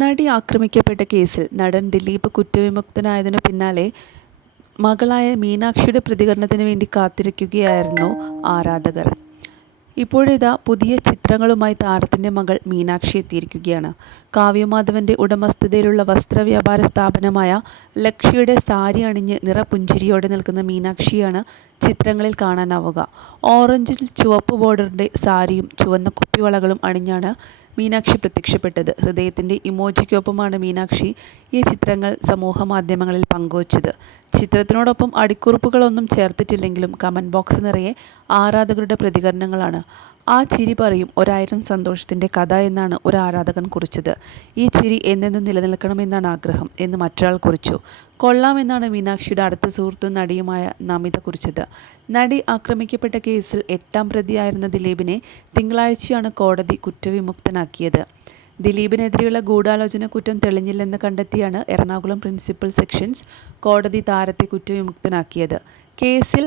നടി ആക്രമിക്കപ്പെട്ട കേസിൽ നടൻ ദിലീപ് കുറ്റവിമുക്തനായതിനു പിന്നാലെ മകളായ മീനാക്ഷിയുടെ പ്രതികരണത്തിന് വേണ്ടി കാത്തിരിക്കുകയായിരുന്നു ആരാധകർ. ഇപ്പോഴിതാ പുതിയ ചിത്രങ്ങളുമായി താരത്തിൻ്റെ മകൾ മീനാക്ഷി എത്തിയിരിക്കുകയാണ്. കാവ്യമാധവൻ്റെ ഉടമസ്ഥതയിലുള്ള വസ്ത്രവ്യാപാര സ്ഥാപനമായ ലക്ഷ്യയുടെ സാരി അണിഞ്ഞ് നിറപുഞ്ചിരിയോടെ നിൽക്കുന്ന മീനാക്ഷിയാണ് ചിത്രങ്ങളിൽ കാണാനാവുക. ഓറഞ്ചിൽ ചുവപ്പ് ബോർഡറിൻ്റെ സാരിയും ചുവന്ന കുപ്പിവളകളും അണിഞ്ഞാണ് മീനാക്ഷി പ്രത്യക്ഷപ്പെട്ടത്. ഹൃദയത്തിൻ്റെ ഇമോജിക്കൊപ്പമാണ് മീനാക്ഷി ഈ ചിത്രങ്ങൾ സമൂഹമാധ്യമങ്ങളിൽ പങ്കുവച്ചത്. ചിത്രത്തിനോടൊപ്പം അടിക്കുറിപ്പുകളൊന്നും ചേർത്തിട്ടില്ലെങ്കിലും കമൻറ്റ് ബോക്സ് നിറയെ ആരാധകരുടെ പ്രതികരണങ്ങളാണ്. ആ ചിരി പറയും 1000 സന്തോഷത്തിൻ്റെ കഥ എന്നാണ് ഒരു ആരാധകൻ കുറിച്ചത്. ഈ ചിരി എന്നെന്നും നിലനിൽക്കണമെന്നാണ് ആഗ്രഹം എന്ന് മറ്റൊരാൾ കുറിച്ചു. കൊള്ളാമെന്നാണ് മീനാക്ഷിയുടെ അടുത്ത സുഹൃത്തും നടിയുമായ നമിത കുറിച്ചത്. നടി ആക്രമിക്കപ്പെട്ട കേസിൽ 8ാം പ്രതിയായിരുന്ന ദിലീപിനെ തിങ്കളാഴ്ചയാണ് കോടതി കുറ്റവിമുക്തനാക്കിയത്. ദിലീപിനെതിരെയുള്ള ഗൂഢാലോചന കുറ്റം തെളിഞ്ഞില്ലെന്ന് കണ്ടെത്തിയാണ് എറണാകുളം പ്രിൻസിപ്പൽ സെഷൻസ് കോടതി താരത്തെ കുറ്റവിമുക്തനാക്കിയത്. കേസിൽ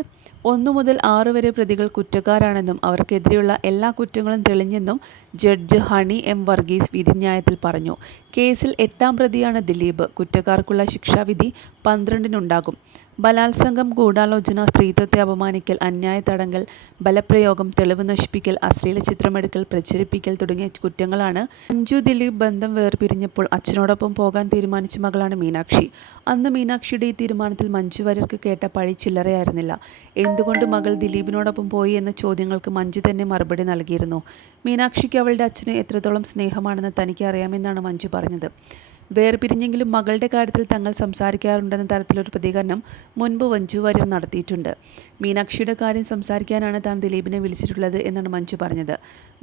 1 മുതൽ 6 വരെ പ്രതികൾ കുറ്റക്കാരാണെന്നും അവർക്കെതിരെയുള്ള എല്ലാ കുറ്റങ്ങളും തെളിഞ്ഞെന്നും ജഡ്ജ് ഹണി എം വർഗീസ് വിധിന്യായത്തിൽ പറഞ്ഞു. കേസിൽ 8ാം പ്രതിയാണ് ദിലീപ്. കുറ്റക്കാർക്കുള്ള ശിക്ഷാവിധി 12-നുണ്ടാകും. ബലാത്സംഗം, ഗൂഢാലോചന, സ്ത്രീത്വത്തെ അപമാനിക്കൽ, അന്യായ തടങ്കൽ, ബലപ്രയോഗം, തെളിവ് നശിപ്പിക്കൽ, അശ്ലീല ചിത്രമെടുക്കൽ, പ്രചരിപ്പിക്കൽ തുടങ്ങിയ കുറ്റങ്ങളാണ്. മഞ്ജു ദിലീപ് ബന്ധം വേർപിരിഞ്ഞപ്പോൾ അച്ഛനോടൊപ്പം പോകാൻ തീരുമാനിച്ച മകളാണ് മീനാക്ഷി. അന്ന് മീനാക്ഷിയുടെ ഈ തീരുമാനത്തിൽ മഞ്ജു വാര്യർക്ക് കേട്ട പഴി ചില്ലറയായിരുന്നില്ല. എന്തുകൊണ്ട് മകൾ ദിലീപിനോടൊപ്പം പോയി എന്ന ചോദ്യങ്ങൾക്ക് മഞ്ജു തന്നെ മറുപടി നൽകിയിരുന്നു. മീനാക്ഷിക്ക് അവളുടെ അച്ഛന് എത്രത്തോളം സ്നേഹമാണെന്ന് തനിക്ക് അറിയാമെന്നാണ് മഞ്ജു പറഞ്ഞത്. വേർപിരിഞ്ഞെങ്കിലും മകളുടെ കാര്യത്തിൽ തങ്ങൾ സംസാരിക്കാറുണ്ടെന്ന തരത്തിലൊരു പ്രതികരണം മുൻപ് മഞ്ജു വാര്യർ നടത്തിയിട്ടുണ്ട്. മീനാക്ഷിയുടെ കാര്യം സംസാരിക്കാനാണ് താൻ ദിലീപിനെ വിളിച്ചിട്ടുള്ളത് എന്നാണ് മഞ്ജു പറഞ്ഞത്.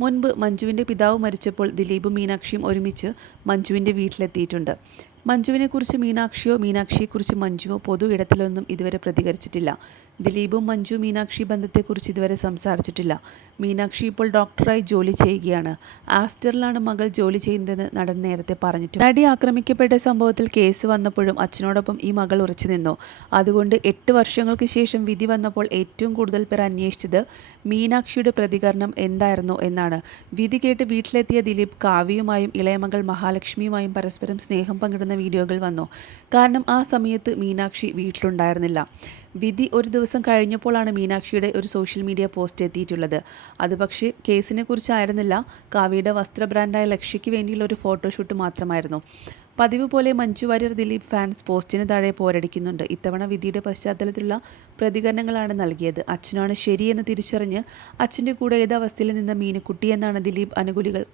മുൻപ് മഞ്ജുവിൻ്റെ പിതാവ് മരിച്ചപ്പോൾ ദിലീപും മീനാക്ഷിയും ഒരുമിച്ച് മഞ്ജുവിൻ്റെ വീട്ടിലെത്തിയിട്ടുണ്ട്. മഞ്ജുവിനെക്കുറിച്ച് മീനാക്ഷിയോ മീനാക്ഷിയെക്കുറിച്ച് മഞ്ജുവോ പൊതു ഇടത്തിലൊന്നും ഇതുവരെ പ്രതികരിച്ചിട്ടില്ല. ദിലീപും മഞ്ജു മീനാക്ഷി ബന്ധത്തെക്കുറിച്ച് ഇതുവരെ സംസാരിച്ചിട്ടില്ല. മീനാക്ഷി ഇപ്പോൾ ഡോക്ടറായി ജോലി ചെയ്യുകയാണ്. ആസ്റ്ററിലാണ് മകൾ ജോലി ചെയ്യുന്നതെന്ന് നടൻ നേരത്തെ പറഞ്ഞിട്ടുണ്ട്. നടി ആക്രമിക്കപ്പെട്ട സംഭവത്തിൽ കേസ് വന്നപ്പോഴും അച്ഛനോടൊപ്പം ഈ മകൾ ഉറച്ചു നിന്നു. അതുകൊണ്ട് 8 വർഷങ്ങൾക്ക് ശേഷം വിധി വന്നപ്പോൾ ഏറ്റവും കൂടുതൽ പേർ അന്വേഷിച്ചത് മീനാക്ഷിയുടെ പ്രതികരണം എന്തായിരുന്നു എന്നാണ്. വിധി കേട്ട് വീട്ടിലെത്തിയ ദിലീപ് കാവ്യയുമായും ഇളയമകൾ മഹാലക്ഷ്മിയുമായും പരസ്പരം സ്നേഹം പങ്കിടുന്ന വീഡിയോകൾ വന്നു. കാരണം ആ സമയത്ത് മീനാക്ഷി വീട്ടിലുണ്ടായിരുന്നില്ല. വിധി ഒരു ദിവസം കഴിഞ്ഞപ്പോഴാണ് മീനാക്ഷിയുടെ ഒരു സോഷ്യൽ മീഡിയ പോസ്റ്റ് എത്തിയിട്ടുള്ളത്. അത് പക്ഷേ കേസിനെ കുറിച്ചായിരുന്നില്ല. കാവ്യയുടെ വസ്ത്ര ബ്രാൻഡായ ലക്ഷ്യയ്ക്ക് വേണ്ടിയുള്ള ഒരു ഫോട്ടോഷൂട്ട് മാത്രമായിരുന്നു. പതിവ് പോലെ മഞ്ജു വാര്യർ ദിലീപ് ഫാൻസ് പോസ്റ്റിന് താഴെ പോരടിക്കുന്നുണ്ട്. ഇത്തവണ വിധിയുടെ പശ്ചാത്തലത്തിലുള്ള പ്രതികരണങ്ങളാണ് നൽകിയത്. അച്ഛനാണ് ശരിയെന്ന് തിരിച്ചറിഞ്ഞ് അച്ഛൻ്റെ കൂടെ ഏതവസ്ഥയിൽ നിന്ന് മീനുക്കുട്ടി എന്നാണ് ദിലീപ് അനുകൂലികൾ